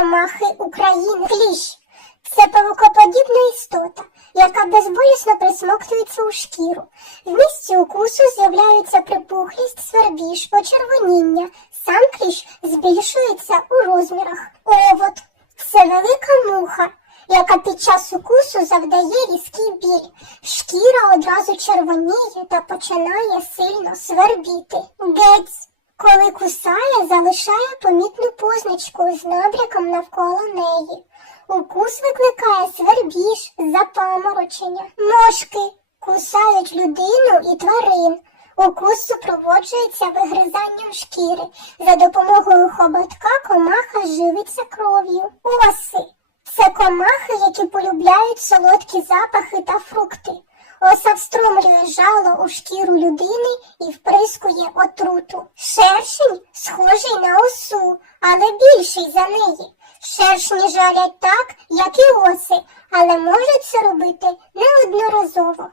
Комахи України. Кліщ це павукоподібна істота, яка безболісно присмоктується у шкіру. В місці укусу з'являються припухлість, свербіж, почервоніння. Сам кліщ збільшується у розмірах. Овод це велика муха, яка під час укусу завдає різкий біль. Шкіра одразу червоніє та починає сильно свербіти. Гець коли кусає, залишає помітну позначку з набряком навколо неї. Укус викликає свербіж, запаморочення. Мошки кусають людину і тварин. Укус супроводжується вигризанням шкіри. За допомогою хоботка комаха живиться кров'ю. Оси це комахи, які полюбляють солодкі запахи та фрукти. Оса встромлює жало у шкіру людини і вприскує отруту. Шершень схожий на осу, але більший за неї. Шершні жалять так, як і оси, але можуть це робити неодноразово.